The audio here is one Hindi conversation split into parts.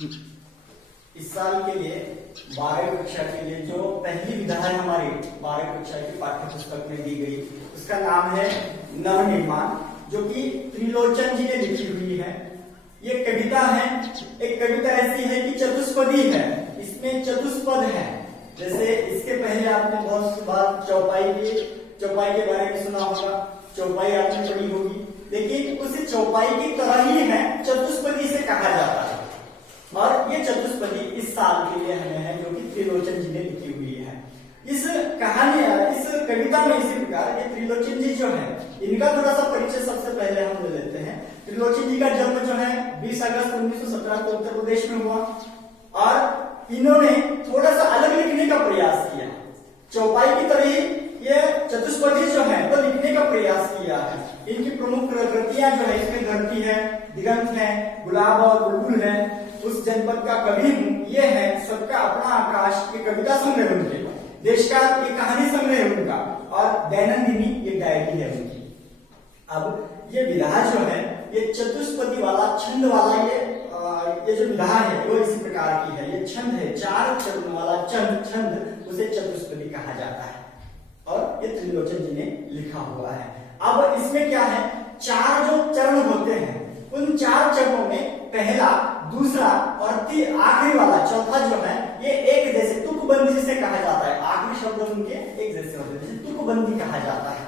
इस साल के लिए 12वीं कक्षा के लिए जो पहली विधा है हमारी 12वीं कक्षा की पाठ्य पुस्तक में दी गई, उसका नाम है नवनिर्माण, जो कि त्रिलोचन जी ने लिखी हुई है। ये कविता है। एक कविता ऐसी है कि चतुष्पदी है, इसमें चतुष्पद है। जैसे इसके पहले आपने बहुत बार चौपाई के बारे में सुना होगा, चौपाई आपने पढ़ी होगी, लेकिन उस चौपाई की तरह ही है, चतुष्पदी से कहा जाता है। और ये चतुष्पदी इस साल के लिए हमें है, जो कि त्रिलोचन जी ने लिखी हुई है। इस कहानी, इस कविता में इसी प्रकार ये त्रिलोचन जी जो है, इनका थोड़ा सा परिचय सबसे पहले हम ले लेते हैं। त्रिलोचन जी का जन्म जो है 20 अगस्त 1917 को उत्तर प्रदेश में हुआ, और इन्होंने थोड़ा सा अलग लिखने का प्रयास किया। चौपाई की तरह ये चतुष्पदी जो है वो लिखने का प्रयास किया है। इनकी प्रमुख कृतियां जो है इसमें धरती है, दिगंत है, गुलाब और बुलबुल है, उस जनपद का कवि हूं, ये है, सबका अपना आकाश, ये कविता संग्रह उनके, देश का ये कहानी संग्रह है उनका, और दैनंदिनी ये डायरी है उनकी। अब ये विधा जो है ये चतुष्पदी वाला, छंद वाला, ये जो विधा है वो इसी प्रकार की है। ये छंद है, 4 चरण वाला छंद, उसे चतुष्पदी कहा जाता है, और ये त्रिलोचन जी ने लिखा हुआ है। अब इसमें क्या है, 4 जो चरण होते हैं, उन 4 चरणों में पहला, दूसरा और आखिरी वाला, चौथा जो है, ये एक जैसे तुकबंदी जिसे कहा जाता है। आखिरी शब्द उनके एक जैसे होते हैं, जिसे तुकबंदी कहा जाता है।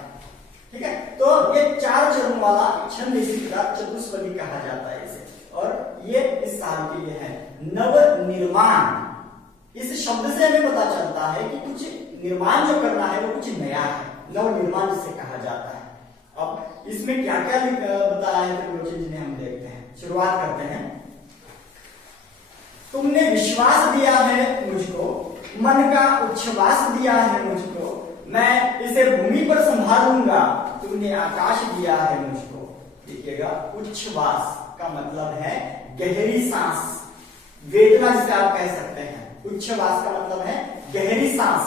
ठीक है, तो ये 4 चरण वाला छंद इसी प्रकार चतुष्पदी कहा जाता है इसे। और ये इस साल के लिए है नवनिर्माण। इस शब्द से हमें पता चलता है कि कुछ निर्माण जो करना है वो कुछ नया है, नवनिर्माण जिसे कहा जाता है। अब इसमें क्या क्या बताया है त्रिलोचन जी ने, हम देखते हैं। शुरुआत करते हैं। तुमने विश्वास दिया है मुझको, मन का उच्छ्वास दिया है मुझको, मैं इसे भूमि पर संभालूंगा, तुमने आकाश दिया है मुझको। देखिएगा, उच्छ्वास का मतलब है गहरी सांस, वेदना जिसे आप कह सकते हैं। उच्छ्वास का मतलब है गहरी सांस,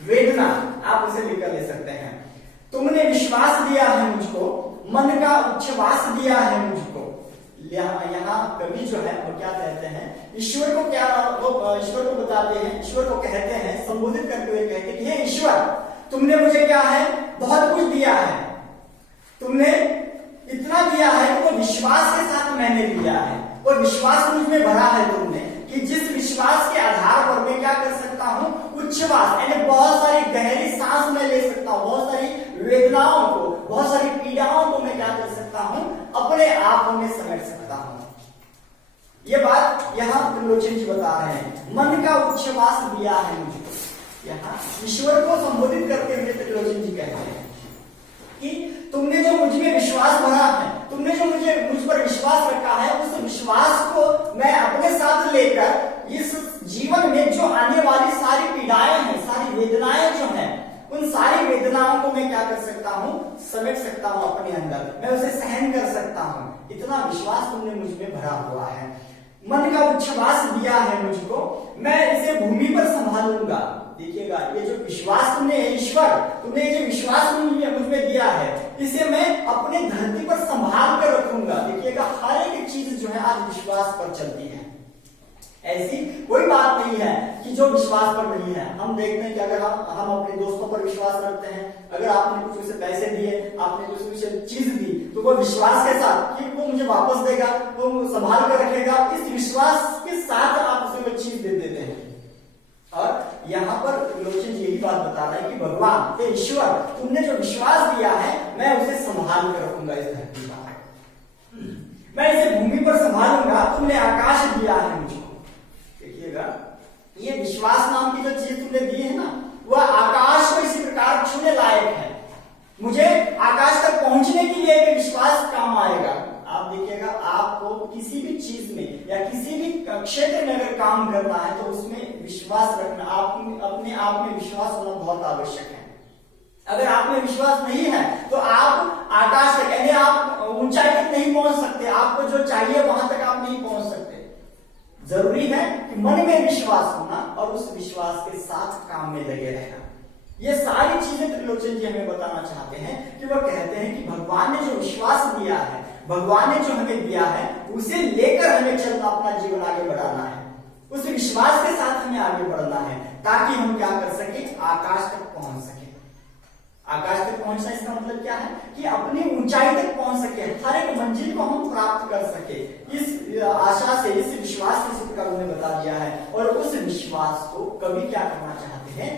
वेदना, आप उसे लेकर ले सकते हैं। तुमने विश्वास दिया है मुझको, मन का उच्छ्वास दिया है मुझको। यहाँ कवि जो है वो क्या कहते हैं, ईश्वर को क्या, वो ईश्वर को बताते हैं, ईश्वर को कहते हैं, संबोधित करते हुए कहते हैं कि हे ईश्वर, तुमने मुझे क्या है, बहुत कुछ दिया है, तुमने इतना दिया है कि वो विश्वास के साथ मैंने दिया है, और विश्वास मुझ में भरा है तुमने, कि जिस विश्वास के आधार पर मैं क्या कर सकता हूं, उच्छ्वास, यानी बहुत सारी गहरी सांस मैं ले सकता हूं, बहुत सारी वेदनाओं को, बहुत सारी पीड़ाओं को मैं क्या कर सकता हूं, अपने आप में समेट सकता हूं। ये बात यहाँ त्रिलोचन जी बता रहे हैं, मन का उच्छ्वास दिया है मुझको। यहाँ ईश्वर को संबोधित करते हुए त्रिलोचन जी कहते हैं कि तुमने जो मुझ में विश्वास भरा है, तुमने जो मुझ पर विश्वास रखा है, उस विश्वास को मैं अपने साथ लेकर इस जीवन में जो आने वाली सारी पीड़ाएं हैं, सारी वेदनाएं जो हैं, उन सारी वेदनाओं को मैं क्या कर सकता हूं, समेट सकता हूं अपने अंदर, मैं उसे सहन कर सकता हूं। इतना विश्वास तुमने मुझ में भरा हुआ है। मन का उच्छ्वास दिया है मुझको, मैं इसे भूमि पर संभालूंगा। देखिएगा, ये जो विश्वास तुमने, ईश्वर तुमने ये जो विश्वास मुझ में दिया है, इसे मैं अपने धरती पर संभाल कर रखूंगा। देखिएगा, हर एक चीज जो है आज विश्वास पर चलती है। ऐसी कोई बात नहीं है कि जो विश्वास पर नहीं है। हम देखते हैं कि अगर हम अपने दोस्तों पर विश्वास रखते हैं, अगर आपने कुछ उसे पैसे दिए, आपने कुछ उसे चीज दी, तो वो विश्वास के साथ कि वो मुझे वापस देगा, वो संभाल कर रखेगा, इस विश्वास के साथ आप उसे वो चीज दे देते हैं। और यहाँ पर त्रिलोचन जी यही बात बता रहे हैं कि भगवान, ईश्वर, तुमने जो विश्वास दिया है, मैं उसे संभाल कर रखूंगा इस धरती पर, मैं इसे भूमि पर संभालूंगा, तुमने आकाश दिया है मुझको। देखिएगा, ये विश्वास नाम की जो चीज तुमने दी है ना, वह आकाश को इसी प्रकार छूने लायक है। मुझे आकाश तक पहुंचने के लिए भी विश्वास काम आएगा। आप देखिएगा, आपको किसी भी चीज में या किसी भी क्षेत्र में अगर काम करना है, तो उसमें विश्वास रखना, अपने आप में विश्वास होना बहुत आवश्यक है। अगर आप में विश्वास नहीं है, तो आप आकाश तक, यानी आप ऊंचाई तक नहीं पहुंच सकते, आपको जो चाहिए वहां तक आप नहीं पहुंच सकते। जरूरी है कि मन में विश्वास होना और उस विश्वास के साथ काम में लगे रहना। ये सारी चीजें त्रिलोचन जी हमें बताना चाहते हैं कि वह कहते हैं कि भगवान ने जो विश्वास दिया है, भगवान ने जो हमें दिया है, उसे लेकर हमें चलना, अपना जीवन आगे बढ़ाना। उस विश्वास के साथ हमें आगे बढ़ना है ताकि हम क्या कर सके, आकाश तक पहुंच सके। आकाश तक पहुंचना इसका मतलब क्या है कि अपनी ऊंचाई तक पहुंच सके, हर एक मंजिल को हम प्राप्त कर सके। इस आशा से, इस विश्वास से कवि ने बता दिया है। और उस विश्वास को कवि क्या करना चाहते हैं,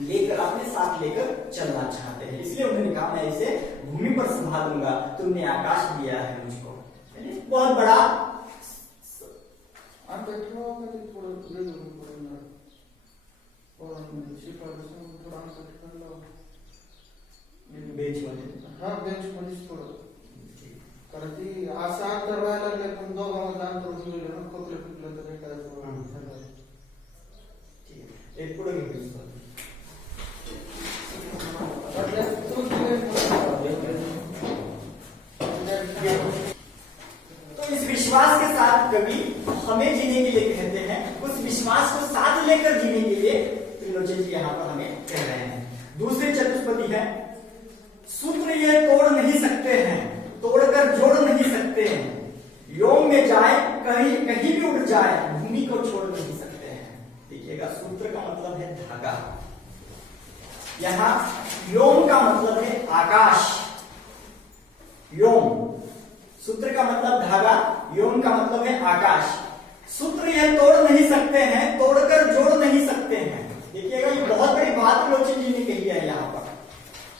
लेकर अपने साथ लेकर चलना चाहते हैं। इसलिए उन्होंने कहा मैं इसे भूमि पर संभालूंगा, तुमने आकाश दिया है मुझको। बहुत बड़ा बेंच मध्ये थोडं कारण ती असं अंतर व्हायला लागलं पण दोघांमध्ये अंतर होऊन गेलं ना, खोकलं तर काय करायचं। ठीक आहे, एक पुढे घेऊन तो इस विश्वास के साथ कवि हमें जीने के लिए कहते हैं, उस विश्वास को साथ लेकर जीने के लिए त्रिलोचन जी यहाँ पर हमें कह रहे हैं। दूसरी चतुष्पदी है, सूत्र ये तोड़ नहीं सकते हैं, तोड़कर जोड़ नहीं सकते हैं, व्योम में जाए कहीं कहीं भी उड़ जाए, भूमि को छोड़ नहीं सकते हैं। देखिएगा, सूत्र का मतलब है धागा, यहाँ व्योम का मतलब है आकाश। व्योम, सूत्र का मतलब धागा, व्योम का मतलब है आकाश। सूत्र यह तोड़ नहीं सकते हैं, तोड़कर जोड़ नहीं सकते हैं। देखिएगा, ये बहुत बड़ी बात त्रिलोचन जी ने कही है यहाँ पर।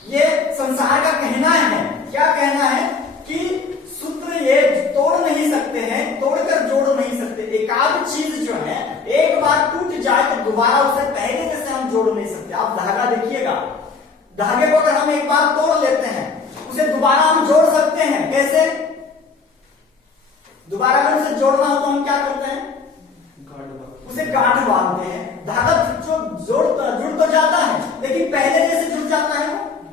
ये संसार का कहना है, क्या कहना है कि सूत्र ये तोड़ नहीं सकते हैं, तोड़कर जोड़ नहीं सकते। एकाध चीज जो है एक बार टूट जाए तो दोबारा उसे पहले जैसे हम जोड़ नहीं सकते। आप धागा देखिएगा, धागे को अगर हम एक बार तोड़ लेते हैं, उसे दोबारा हम जोड़ सकते हैं। कैसे? दोबारा अगर उसे जोड़ना हो तो हम क्या करते हैं, उसे गांठ बांधते हैं। धागा जो जुड़ तो जाता है, लेकिन पहले जैसे जुड़ जाता है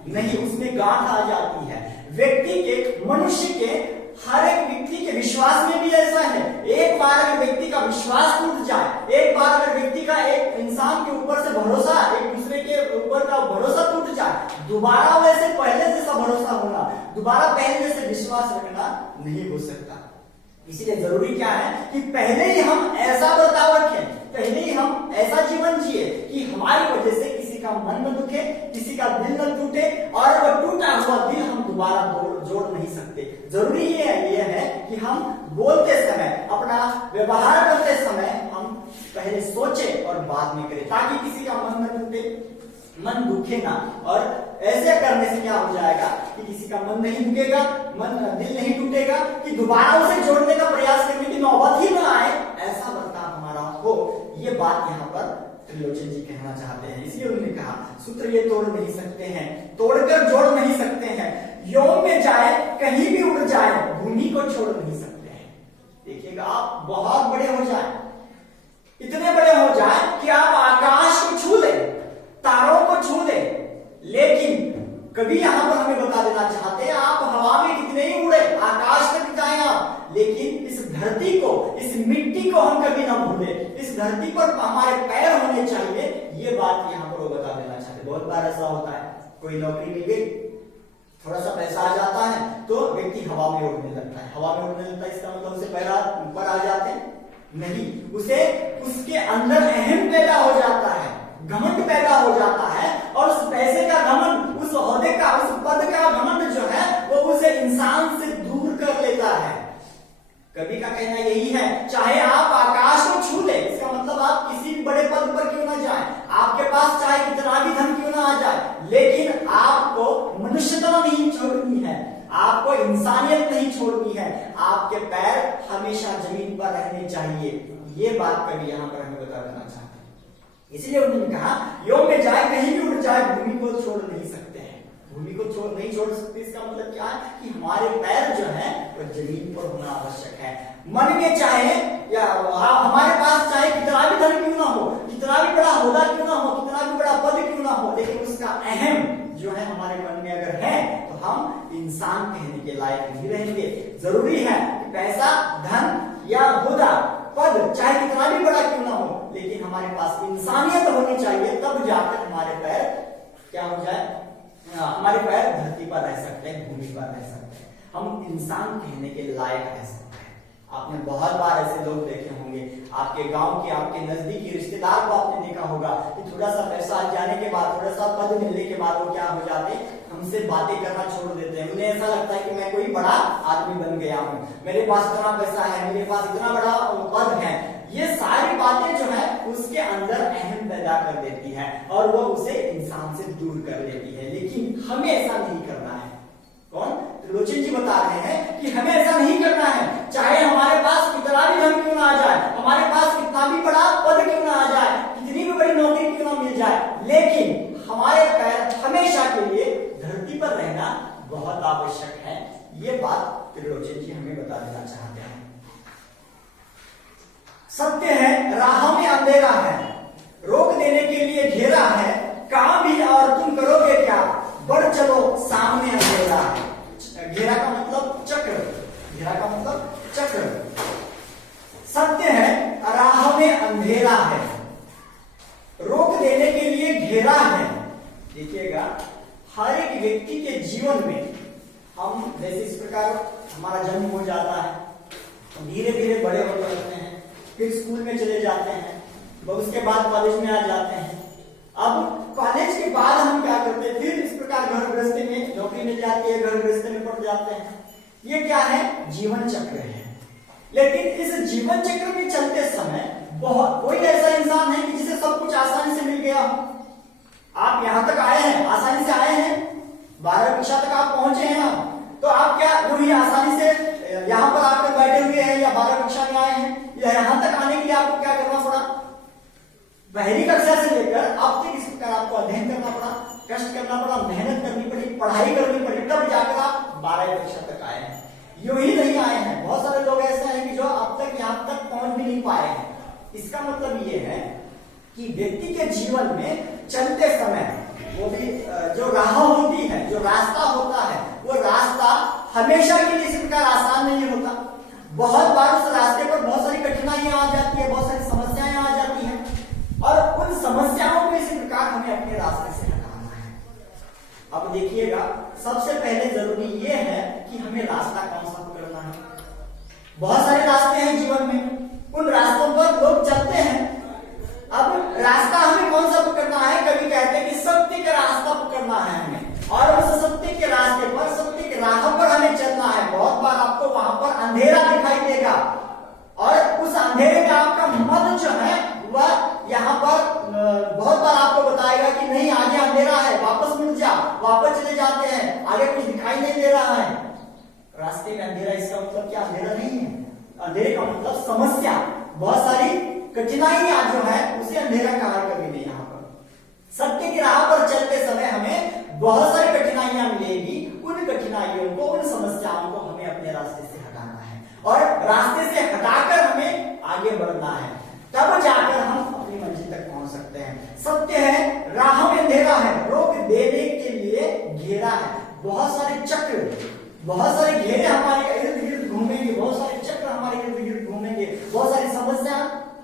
नहीं, उसमें गांठ आ जाती है। व्यक्ति के, मनुष्य के, हर एक व्यक्ति के विश्वास में भी ऐसा है। एक बार अगर व्यक्ति का विश्वास टूट जाए, एक बार अगर व्यक्ति का एक इंसान के ऊपर से भरोसा, एक दूसरे के ऊपर का भरोसा टूट जाए, दोबारा वैसे पहले जैसा भरोसा होना, दोबारा पहले जैसे विश्वास रखना नहीं हो सकता। इसलिए जरूरी क्या है कि पहले ही हम ऐसा बर्ताव रखें, पहले ही हम ऐसा जीवन जिए कि हमारी वजह से किसी का मन न दुखे, किसी का दिल न टूटे, और वह टूटा हुआ दिल हम दोबारा जोड़ नहीं सकते। जरूरी ये है कि हम बोलते समय, अपना व्यवहार करते समय हम पहले सोचें और बाद में करें, ताकि किसी का मन न टूटे, मन दुखे ना। और ऐसे करने से क्या हो जाएगा कि किसी का मन नहीं दुखेगा, दिल नहीं टूटेगा, कि दोबारा उसे जोड़ने का प्रयास करने की नौबत ही ना आए, ऐसा बर्ताव हमारा हो। ये बात यहाँ पर त्रिलोचन जी कहना चाहते हैं। इसलिए उन्होंने कहा सूत्र ये तोड़ नहीं सकते हैं, तोड़कर जोड़ नहीं सकते हैं, व्योम में जाए कहीं भी उड़ जाए, भूमि को छोड़ नहीं सकते हैं। देखिएगा, आप बहुत बड़े हो जाए, इतने बड़े हो जाए कि आप आकाश को छू ले, तारों को छू ले, लेकिन कभी यहां पर हमें बता देना चाहते हैं आप हवा में कितने ही उड़े, आकाश तक जाए आप, लेकिन इस धरती को, इस मिट्टी को हम कभी ना भूले। इस धरती पर हमारे पैर होने चाहिए, ये बात यहां पर वो बता देना चाहते। बहुत बार ऐसा होता है, कोई नौकरी मिल गई, थोड़ा सा पैसा आ जाता है तो व्यक्ति हवा में उड़ने लगता है। हवा में उड़ने लगता है इसका मतलब उसे पैर ऊपर आ जाते नहीं, उसे उसके अंदर अहम पैदा हो जाता है, घमंड पैदा हो जाता है, और उस पैसे का घमंड, उस ओहदे का, उस पद का घमंड जो है वो उसे इंसान से दूर कर लेता है। कवि का कहना यही है, चाहे आप आकाश को छू ले, इसका मतलब आप किसी भी बड़े पद पर क्यों ना जाए, आपके पास चाहे कितना भी धन क्यों ना आ जाए, लेकिन आपको मनुष्यता नहीं छोड़नी है, आपको इंसानियत नहीं छोड़नी है, आपके पैर हमेशा जमीन पर रहने चाहिए। ये बात कवि यहाँ पर हमें बता देना चाहते हैं। इसलिए उन्होंने कहा व्योम में जाए कहीं भी उड़ जाए, भूमि को छोड़ नहीं सकते हैं। भूमि को नहीं छोड़ सकते, इसका मतलब क्या है कि हमारे पैर जो है वो जमीन पर होना आवश्यक है। मन में चाहे या हमारे पास चाहे कितना भी धन क्यों ना हो, कितना भी बड़ा होदा क्यों ना हो, कितना भी बड़ा पद क्यों ना हो, लेकिन उसका अहम जो है हमारे मन में अगर है तो हम इंसान कहने के लायक नहीं रहेंगे। जरूरी है कि पैसा, धन या होदा, पद चाहे कितना भी बड़ा क्यों ना हो, लेकिन हमारे पास इंसानियत होनी चाहिए, तब जाकर हमारे पैर क्या हो जाए, हमारे पैर धरती पर रह सकते हैं, भूमि पर रह सकते हैं, हम इंसान कहने के लायक रह सकते हैं। आपने बहुत बार ऐसे लोग देखे होंगे, आपके गांव के, आपके नजदीकी रिश्तेदार को आपने देखा होगा कि थोड़ा सा पैसा आ जाने के बाद, थोड़ा सा पद मिलने के बाद वो क्या हो जाते, हमसे बातें करना छोड़ देते हैं। उन्हें ऐसा लगता है कि मैं कोई बड़ा आदमी बन गया हूँ, मेरे पास इतना पैसा है, मेरे पास इतना बड़ा पद है। ये सारी बातें जो है उसके अंदर अहम पैदा कर देती है और वो उसे इंसान से दूर कर देती है। लेकिन हमें ऐसा नहीं करना है। कौन? त्रिलोचन जी बता रहे हैं कि हमें ऐसा नहीं करना है। चाहे हमारे पास कितना भी धन क्यों ना आ जाए, हमारे पास कितना भी बड़ा पद क्यों ना आ जाए, कितनी भी बड़ी नौकरी क्यों ना मिल जाए, लेकिन हमारे पैर हमेशा के लिए धरती पर रहना बहुत आवश्यक है। ये बात त्रिलोचन जी हमें बता देना चाहते हैं। सत्य है राह में अंधेरा है, रोक देने के लिए घेरा है, काम भी और तुम करोगे क्या, बढ़ चलो सामने अंधेरा है। घेरा का मतलब चक्र, घेरा का मतलब चक्र। सत्य है राह में अंधेरा है, रोक देने के लिए घेरा है। देखिएगा, हर एक व्यक्ति के जीवन में हम जैसे इस प्रकार हमारा जन्म हो जाता है, धीरे धीरे बड़े होते रहते हैं, फिर स्कूल में चले जाते हैं, उसके बाद कॉलेज में आ जाते हैं। अब कॉलेज के बाद हम क्या करते हैं, फिर इस प्रकार घर गृहस्थी में नौकरी मिल जाती है, घर गृहस्थी में पड़ जाते हैं। ये क्या है? जीवन चक्र है। लेकिन इस जीवन चक्र में चलते समय बहुत कोई ऐसा इंसान है कि जिसे सब कुछ आसानी से मिल गया हो। आप यहां तक आए हैं, आसानी से आए हैं, 12वीं कक्षा तक आप पहुंचे हैं, तो आप क्या वही आसानी से यहां पर आकर बैठे हुए हैं या 12वीं कक्षा में आए हैं, या यहां तक आने के लिए आपको क्या करना पड़ा? पहली कक्षा से लेकर अब तक इस प्रकार आपको अध्ययन करना पड़ा, कष्ट करना पड़ा, मेहनत करनी पड़ी, पढ़ाई करनी पड़ी, तब जाकर आप 12वीं कक्षा तक आए हैं। यूं ही नहीं आए हैं। बहुत सारे लोग ऐसे हैं कि जो अब तक यहां तक पहुंच भी नहीं पाए हैं। इसका मतलब ये है कि व्यक्ति के जीवन में चलते समय वो भी जो राह होती है, जो रास्ता होता है, वो रास्ता हमेशा के लिए इस प्रकार आसान नहीं होता। बहुत बार उस रास्ते पर बहुत सारी कठिनाइयां आ जाती है, बहुत सारी समस्याएं आ जाती हैं, और उन समस्याओं को इसी प्रकार हमें अपने रास्ते से हटाना है। अब देखिएगा, सबसे पहले जरूरी ये है कि हमें रास्ता कौन सा पकड़ना है। बहुत सारे रास्ते हैं जीवन में, उन रास्तों पर लोग चलते हैं। अब रास्ता हमें कौन सा पकड़ना है? कभी कहते हैं कि सत्य का रास्ता पकड़ना है हमें, और उस सत्य के रास्ते पर, सत्य के राह पर हमें चलना है। बहुत बार आपको वहां पर अंधेरा दिखाई देगा, और उस अंधेरे में आपका मन जो है वह यहाँ पर बहुत बार आपको बताएगा कि नहीं, आगे अंधेरा है, वापस मुड़ जा, वापस चले जाते हैं, आगे कुछ दिखाई नहीं दे रहा है। रास्ते में अंधेरा, इसका मतलब क्या? अंधेरा नहीं है। अंधेरे का मतलब समस्या, बहुत सारी कठिनाइयां जो है उसे अंधेरा कहा कभी नहीं। यहाँ पर सत्य की राह पर चलते समय हमें बहुत सारी कठिनाइयां मिलेगी। उन कठिनाइयों को, उन समस्याओं को हमें अपने रास्ते से हटाना है, और रास्ते से हटाकर हमें आगे बढ़ना है। तब जाकर हम अपनी मंजिल तक पहुंच सकते हैं। सत्य है राह में अंधेरा है, रोक देने के लिए घेरा है। बहुत सारे चक्र, बहुत सारे घेरे हमारे इर्द गिर्द घूमेंगे, बहुत सारे चक्र हमारे इर्द गिर्द घूमेंगे, बहुत सारी समस्या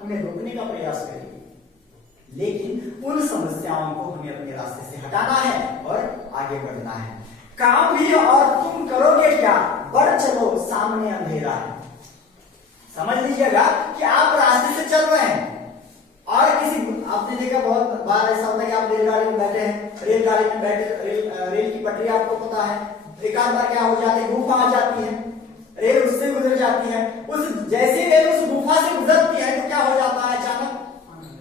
हमें रोकने का प्रयास करेंगे। लेकिन उन समस्याओं को हमें अपने रास्ते से हटाना है और आगे बढ़ना है। काम भी और तुम करोगे क्या, बढ़ चलो सामने अंधेरा है। समझ लीजिएगा कि आप रास्ते से चल रहे हैं, और किसी, आपने देखा बहुत बार ऐसा होता है कि आप रेलगाड़ी में बैठे हैं, रेलगाड़ी में बैठे, रेल की पटरी आपको पता है, एक आध बार क्या हो जाता है, गुफा आ जाती है, रेल उससे गुजर जाती है। उस जैसे रेल उस गुफा से गुजरती है तो क्या हो जाता है? अचानक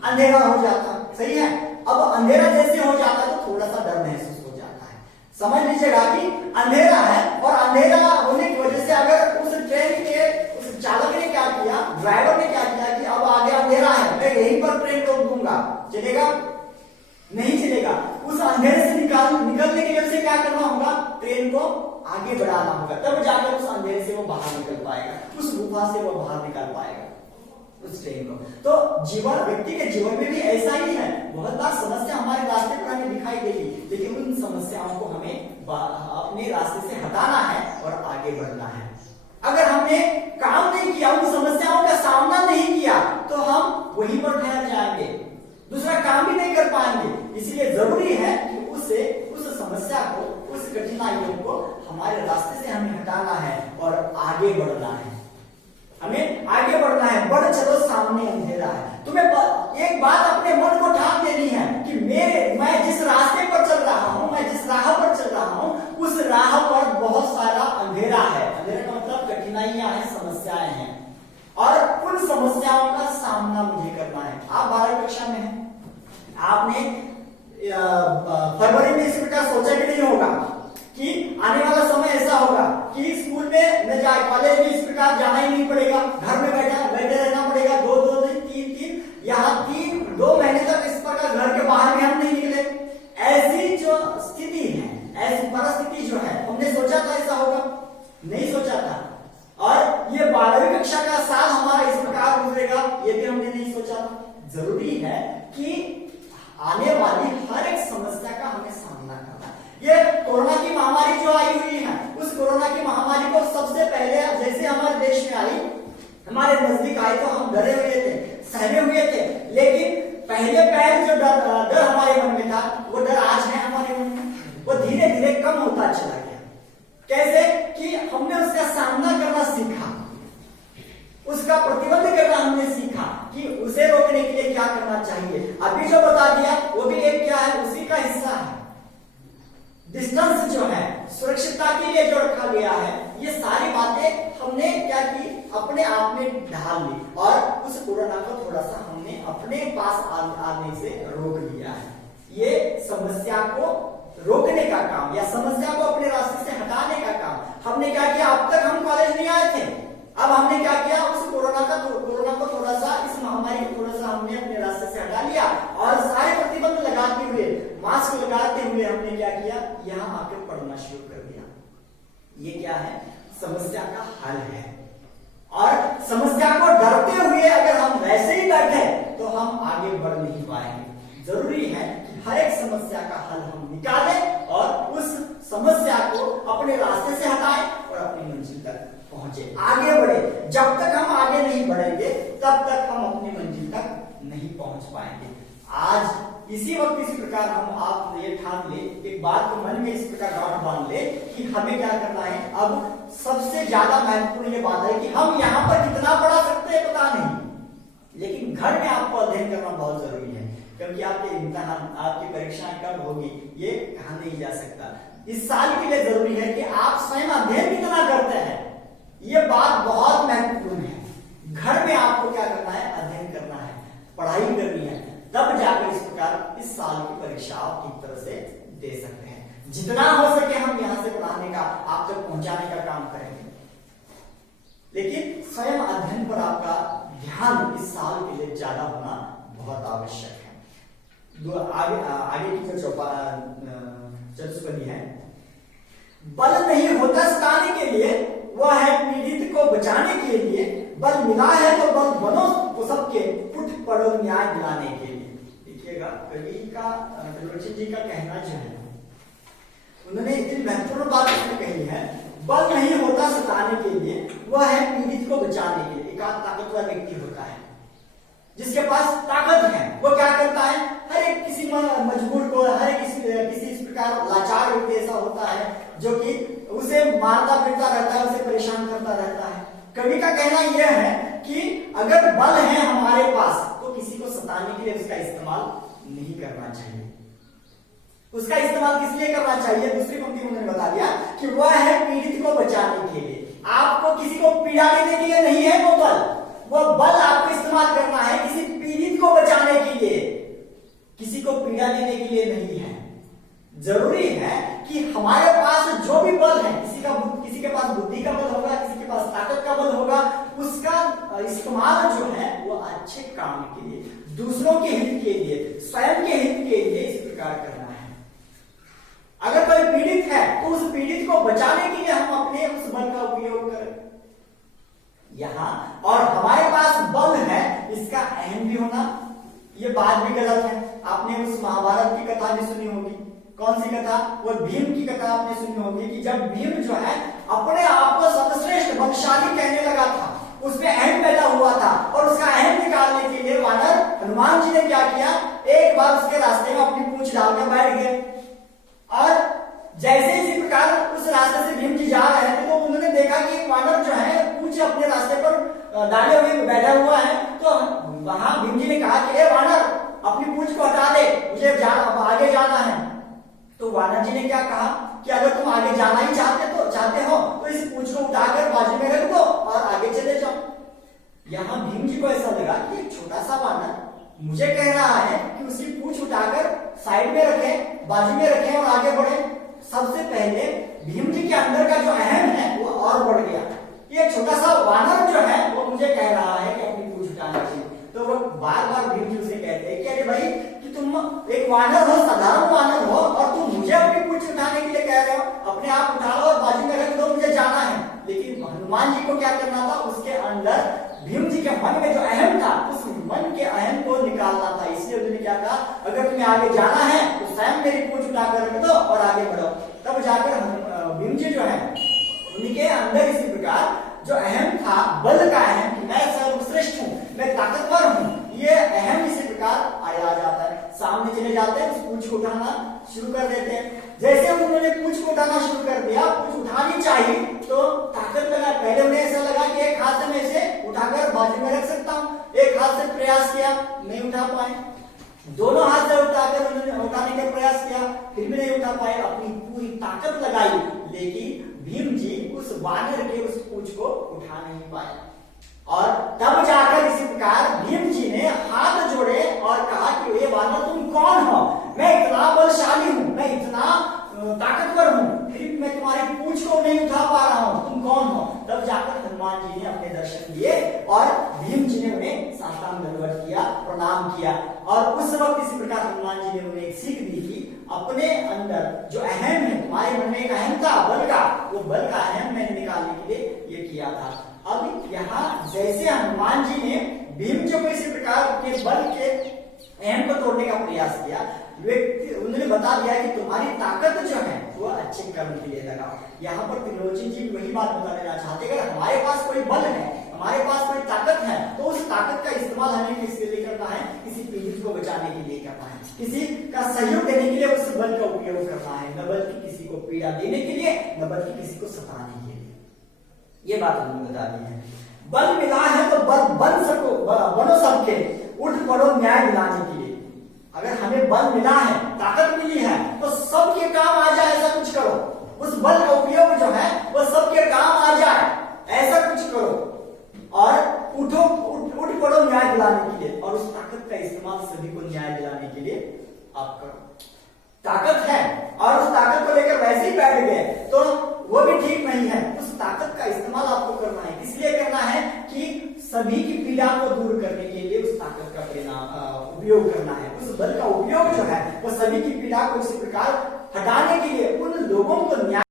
अंधेरा हो जाता है। सही है। अब अंधेरा जैसे हो जाता है तो थोड़ा सा डर महसूस हो जाता है। समझ लीजिएगा कि अंधेरा है, और अंधेरा होने की वजह से अगर उस ट्रेन के उस चालक ने क्या किया, ड्राइवर ने क्या किया कि अब आगे अंधेरा है, मैं यहीं पर ट्रेन रोक दूंगा, चलेगा? नहीं चलेगा। उस अंधेरे से निकलने के लिए उसे क्या करना होगा? ट्रेन को आगे बढ़ाना होगा, तब जाकर उस अंधेरे से वो बाहर निकल पाएगा, उस गुफा से वो बाहर निकल पाएगा उस ट्रेन को। तो जीवन, व्यक्ति के जीवन में भी ऐसा ही है। बहुत बार समस्या हमारे रास्ते पर हमें दिखाई देगी, लेकिन उन समस्याओं को हमें अपने रास्ते से हटाना है और आगे बढ़ना है। अगर हमने काम नहीं किया, उन समस्याओं का सामना नहीं किया, तो हम वहीं पर ठहर जाएंगे, दूसरा काम भी नहीं कर पाएंगे। इसलिए जरूरी है कि उस समस्या को, उस कठिनाइयों को हमारे रास्ते से हमें हटाना है और आगे बढ़ना है। हमें आगे बढ़ना है, बढ़ चलो सामने सामने अंधेरा है। तुम्हें एक बात अपने मन को ठान देनी है कि मैं जिस रास्ते पर चल रहा हूं, मैं जिस राह पर चल रहा हूं, उस राह पर बहुत सारा अंधेरा है। अंधेरा का मतलब कठिनाइयां हैं, समस्याएं हैं, और उन समस्याओं का सामना मुझे करना है। आप 12वीं कक्षा में हैं, आपने फरवरी में इस प्रकार सोचा भी नहीं होगा कि आने वाला समय ऐसा होगा कि स्कूल में न जाए, कॉलेज में इस प्रकार जाना ही नहीं पड़ेगा, घर में बैठे रहना पड़ेगा 2 दिन 3 दिन, यहाँ 2 महीने तक इस प्रकार घर के बाहर भी हम नहीं निकले। ऐसी जो स्थिति है, ऐसी परिस्थिति जो है, हमने सोचा था ऐसा होगा? नहीं सोचा था। और ये 12वीं कक्षा का साल हमारा इस प्रकार गुजरेगा, ये भी हमने नहीं सोचा था। जरूरी है कि आने वाली हर एक समस्या का हमें सामना करना है। ये कोरोना की महामारी जो आई हुई है, उस कोरोना की महामारी को सबसे पहले जैसे हमारे देश में आई, हमारे नजदीक आई तो हम डरे हुए थे, सहमे हुए थे, लेकिन पहले जो डर हमारे मन में था, वो डर आज है हमारे मन में, वो धीरे धीरे कम होता चला गया। कैसे कि हमने उसका सामना करना सीखा, उसका प्रतिबंध करना हमने सीखा कि उसे रोकने के लिए क्या करना चाहिए। अभी जो बता दिया वो भी एक क्या है, उसी का हिस्सा है। डिस्टेंस जो है, सुरक्षितता के लिए जो रखा गया है, ये सारी बातें हमने क्या की, अपने आप में ढाल ली और उस कोरोना को थोड़ा सा हमने अपने पास आने से रोक दिया है। ये समस्या को रोकने का काम या समस्या को अपने रास्ते से हटाने का काम हमने क्या किया। अब तक हम कॉलेज नहीं आए थे, अब हमने क्या किया, उस कोरोना को थोड़ा सा, इस महामारी को थोड़ा सा हमने अपने रास्ते से हटा लिया और सारे प्रतिबंध लगाते हुए, मास्क लगाते हुए हमने क्या किया, यहाँ आकर पढ़ना शुरू कर दिया। ये क्या है, समस्या का हल है। और समस्या को डरते हुए अगर हम वैसे ही बैठे तो हम आगे बढ़ नहीं पाएंगे। जरूरी है कि हर एक समस्या का हल हम निकालें और उस समस्या को अपने रास्ते से हटाएं और अपनी मंजिल तक पहुंचे, आगे बढ़े। जब तक हम आगे नहीं बढ़ेंगे तब तक हम अपनी मंजिल तक नहीं पहुंच पाएंगे। आज इसी वक्त इसी प्रकार आप ये ठान ले, एक बात को मन में इस प्रकार गांठ बांध ले कि हमें क्या करना है। अब सबसे ज्यादा महत्वपूर्ण ये बात है कि हम यहाँ पर कितना पढ़ा सकते हैं पता नहीं, लेकिन घर में आपको अध्ययन करना बहुत जरूरी है, क्योंकि आपके इम्तिहान, आपकी परीक्षाएं कब होगी ये कहा नहीं जा सकता। इस साल के लिए जरूरी है कि आप स्वयं अध्ययन कितना करते हैं, ये बात बहुत महत्वपूर्ण है। घर में आपको क्या करना है, अध्ययन करना है, पढ़ाई करनी है, तब जाकर इस प्रकार इस साल की परीक्षा आप ठीक तरह से दे सकते हैं। जितना हो सके हम यहाँ से पढ़ाने का, आप तक पहुंचाने का काम करेंगे, लेकिन स्वयं अध्ययन पर आपका ध्यान इस साल के लिए ज्यादा होना बहुत आवश्यक है। आगे की जो चतुष्पदी है, बल नहीं होता सताने के लिए, वह है पीड़ित को बचाने के लिए, बल मिला है तो बल बनो तो सबके, उठ पड़ो न्याय दिलाने के लिए। देखिएगा कवि का, त्रिलोचन जी का कहना जो है, उन्होंने इतनी महत्वपूर्ण बात उसमें कही है, बल नहीं होता सताने के लिए, वह है पीड़ित को बचाने के लिए। एक ताकतवर व्यक्ति होता है जिसके पास ताकत है, वो क्या करता है, हर एक किसी मजबूर को, हर किसी इस प्रकार लाचार व्यक्ति ऐसा होता है जो कि उसे मारता पीटता रहता है, उसे परेशान करता रहता है। कवि का कहना यह है कि अगर बल है हमारे पास तो किसी को सताने के लिए उसका इस्तेमाल नहीं करना चाहिए। उसका इस्तेमाल किस लिए करना चाहिए, दूसरी पंक्ति में उन्होंने बता दिया कि वह है पीड़ित को बचाने के लिए। आपको किसी को पीड़ा देने के लिए नहीं है वो बल आपको इस्तेमाल करना है किसी पीड़ित को बचाने के लिए, किसी को पीड़ा देने के लिए नहीं है। जरूरी है कि हमारे पास जो भी बल है, किसी के पास बुद्धि का बल होगा, किसी के पास ताकत का बल होगा, उसका इस्तेमाल जो है वो अच्छे काम के लिए, दूसरों के हित के लिए, स्वयं के हित के लिए इस प्रकार करना है। अगर कोई पीड़ित है तो उस पीड़ित को बचाने के लिए हम अपने उस बल का उपयोग करें यहां, और हमारे पास बल है इसका अहम भी होना, ये बात भी गलत है। आपने उस महाभारत की कथा भी सुनी होगी, कौन सी कथा, वो भीम की कथा आपने सुनी होगी कि जब भीम जो है अपने आप को सर्वश्रेष्ठ बलशाली कहने लगा था, उसमें अहम पैदा हुआ था, और उसका अहम निकालने के लिए वानर हनुमान जी ने क्या किया, एक बार उसके रास्ते में अपनी पूंछ डालकर बैठ गए, और जैसे इसी प्रकार उस रास्ते से भीम जी जा रहे थे तो उन्होंने देखा कि वानर जो है पूंछ अपने रास्ते पर डाले हुए बैठा हुआ है, तो वहां भीम जी ने कहा कि ए वानर, अपनी पूंछ को हटा दे, मुझे अब आगे जाना है। तो वानर जी ने क्या कहा कि अगर तुम आगे जाना ही चाहते हो तो इस पूंछ को उठाकर बाजू में रख दो और आगे चले जाओ। यहाँ भीम जी को ऐसा लगा कि एक छोटा सा वानर मुझे कह रहा है कि उसकी पूंछ उठाकर साइड में रखें, बाजू में रखें और आगे बढ़े। सबसे पहले भीम जी के अंदर का जो अहम है वो और बढ़ गया। ये छोटा सा वानर जो है वो मुझे कह रहा है कि अपनी पूंछ उठाना चाहिए। तो वो बार बार भीम जी उसे कहते हैं कि अरे भाई कि तुम एक वानर हो, साधारण वानर हो, और तुम मुझे अपनी पूंछ उठाने के लिए कह रहे हो, अपने आप उठा लो और बाजू में रख दो, मुझे जाना है। लेकिन हनुमान जी को क्या करना था, उसके अंदर भीम जी के मन में जो अहम था उस मन के अहम को निकालना था। इसलिए उन्होंने क्या कहा, अगर तुम्हें आगे जाना है तो स्वयं मेरी पूंछ उठाकर रख दो और आगे बढ़ो। तब जाकर भीम जी जो है उनके अंदर इसी प्रकार जो अहम था, बल का अहम, कि मैं सर्वश्रेष्ठ हूं, मैं ताकतवर हूं, ये अहम इसी प्रकार आ जाता है। सामने चले जाते हैं, उस पूंछ को उठाना शुरू कर देते हैं। जैसे उन्होंने पूंछ को उठाना शुरू कर दिया, पूंछ उठानी चाहिए तो ताकत लगा। पहले उन्हें ऐसा लगा कि एक हाथ से मैं इसे उठाकर बाजू में रख सकता हूं, एक हाथ से प्रयास किया, नहीं उठा पाए। दोनों हाथ से उठाकर उन्होंने उठाने का प्रयास किया, फिर भी नहीं उठा पाए, अपनी पूरी ताकत लगाई, लेकिन भीम जी उस वानर के उस पूंछ को उठा नहीं पाए। और तब जाकर इसी प्रकार भीम जी ने हाथ जोड़े और कहा कि ये वानर तुम कौन हो, मैं इतना बलशाली हूं, मैं इतना ताकतवर हूं, फिर मैं तुम्हारी पूंछ को नहीं उठा पा रहा हूं, तुम कौन हो। तब जाकर हनुमान जी ने अपने दर्शन दिए और भीम जी ने उन्हें साष्टांग दंडवत किया, प्रणाम किया। और उस वक्त इसी प्रकार हनुमान जी ने उन्हें एक सीख दी कि अपने अंदर जो अहम है, तुम्हारे मन में एक अहम था बल का, वो बल का अहम मैंने निकालने के लिए ये किया था। अब यहाँ जैसे हनुमान जी ने भीम जी को इसी प्रकार के बल के अहम को तोड़ने का प्रयास किया, उन्होंने बता दिया कि तुम्हारी ताकत जो है वो अच्छे कर्म के लिए लगाओ। यहाँ पर त्रिलोचन जी वही बात बता देना चाहते हैं, अगर हमारे पास कोई बल है, हमारे पास कोई ताकत है, तो उस ताकत का इस्तेमाल हमें किसके लिए करना है, किसी पीड़ित को बचाने के लिए करना है, किसी का सहयोग देने के लिए उस बल का उपयोग करना है, न बल्कि किसी को पीड़ा देने के लिए, न बल्कि किसी को सताने के लिए। ये बात उन्होंने बता दी है। बल मिला है तो बनो सबके, उठ पड़ो न्याय दिलाने के लिए। अगर हमें बल मिला है, ताकत मिली है, तो सबके काम आ जाए, ऐसा कुछ करो। उस बल का उपयोग जो है वो सबके काम आ जाए, ऐसा कुछ करो। और उठ पड़ो न्याय दिलाने के लिए, और उस ताकत का इस्तेमाल सभी को न्याय दिलाने के लिए आप करो। ताकत है और उस ताकत को लेकर वैसे ही बैठ गए तो वो भी ठीक नहीं है। उस ताकत का इस्तेमाल आपको करना है, किस लिए करना है कि सभी की पीड़ा को दूर करने के लिए उस ताकत का उपयोग करना है। उस बल का उपयोग जो है वो सभी की पीड़ा को इसी प्रकार हटाने के लिए, उन लोगों को न्याय